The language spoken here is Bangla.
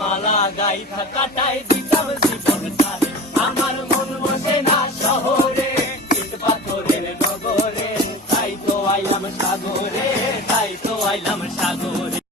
মালা গাইথা কাটাই দিতাম জীবনটারে। আমার মন বসে না শহরে, ইট পাথরের নগরে, তাই তো আইলাম সাগরে, তাই তো আইলাম সাগরে।